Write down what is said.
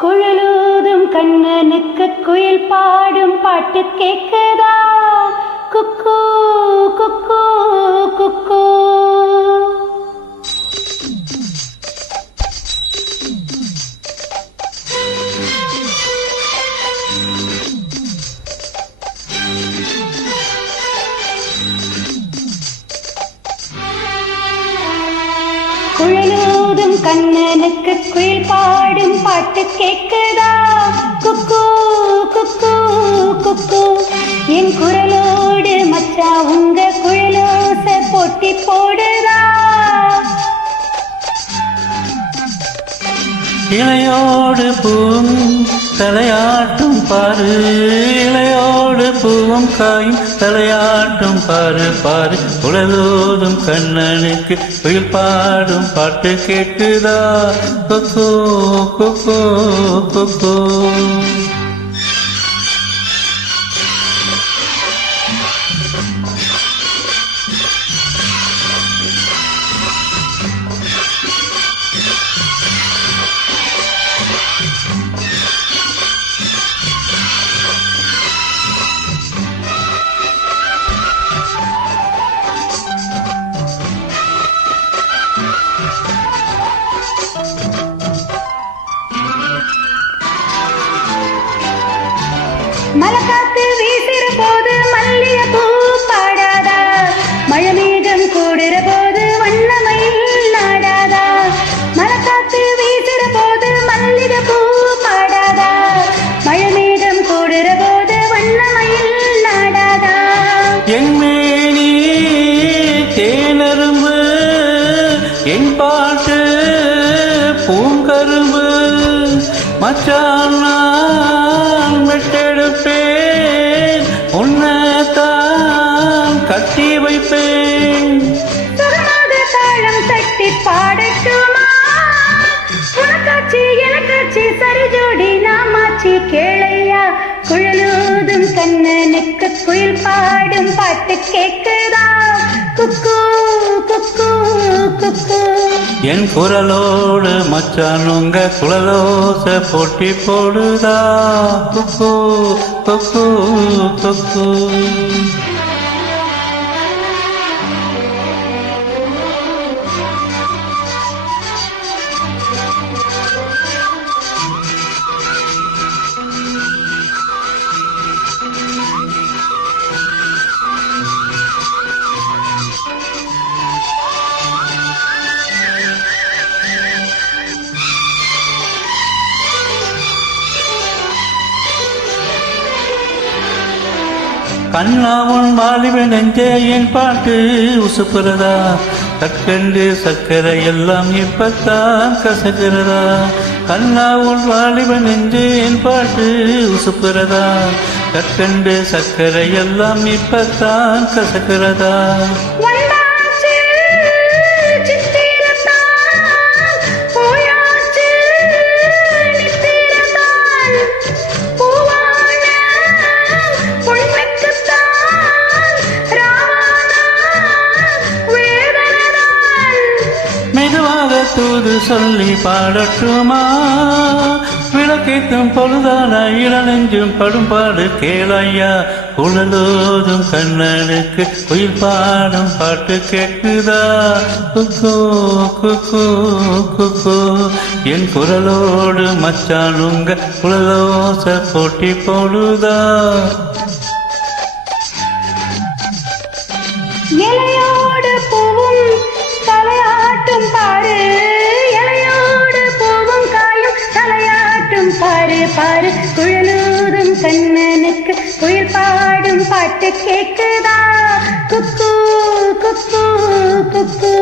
குழலூதும் கண்ணனுக்கு குயில் பாடும் பாட்டு கேட்குதா? குக்கு குக்கு குக்கு. குழலூதும் கண்ணனுக்கு குயில் பாடும் பாட்டு கேட்குதா? குக்கு குக்கு குக்கு. என் குரலோடு மச்சா உங்க குழலோச போட்டி போடுதா? இளையோடு பூவும் தலையாட்டும் பாரு, இளையோடு பூவும் காயும் தலையாட்டும் பாரு பாரு. குழலூதும் கண்ணனுக்கு குயில் பாடும் பாட்டு கேட்குதா? கொக்கோ கொக்கோ கொக்கோ. மலக்காத்து வீசுற போது மல்லிகை பூ பாடாதா? மழை மேகம் கூடுற போது வண்ணமயில் நாடாதா? மலக்காத்து வீசுற போது மல்லிகை பூ பாடாதா? மழை மேகம் கூடுற போது வண்ணமயில் நாடாதா? என் மேனி தேனரும்பு, என் பாட்டு பூங்கரும்பு. மச்சான் நான் மெட்டெடுப்பேன், உன்னைத்தான் கட்டி வைப்பேன். சுகமாக தாளம் தட்டி பாடட்டுமா? உனக்காட்சி எனக்காட்சி சரி ஜோடி நாமாச்சி கேளையா? குழலூதும் கண்ணனுக்கு குயில் பாடும் பாட்டு கேட்குதா? குக்கு குக்கு குக்கு. என் குரலோடு மச்சான் உங்க குழலோச போட்டி போடுதா? குக்கு குக்கு குக்கு. கண்ணா உன் வாலிப நெஞ்சே என் பாட்டு உசுப்புறதா? கற்கண்டு சக்கரை எல்லாம் இப்பத்தான் கசக்கிறதா? கண்ணா உன் வாலிப நெஞ்சே என் பாட்டு உசுப்புறதா? கற்கண்டு சக்கரை எல்லாம் இப்பத்தான் கசக்கிறதா? மெதுவாக தூது சொல்லி பாடட்டுமா? விளக்கேற்றும் பொழுதான இளநெஞ்சும் படும்பாடு கேளையா? குழலோதும் கண்ணனுக்கு குயில் பாடும் பாட்டு கேட்குதா? குக்கு குக்கு குக்கு. என் குரலோடு மச்சான் உங்க குழலோச போட்டி போடுதா? இலையோடு பூவும் தலையாட்டும் பாரு, இலையோடு பூவும் காயும் தலையாட்டும் பாரு பாரு. குழலூதும் கண்ணனுக்கு குயில் பாடும் பாட்டு கேட்குதா? குக்கு குக்கு குக்கு.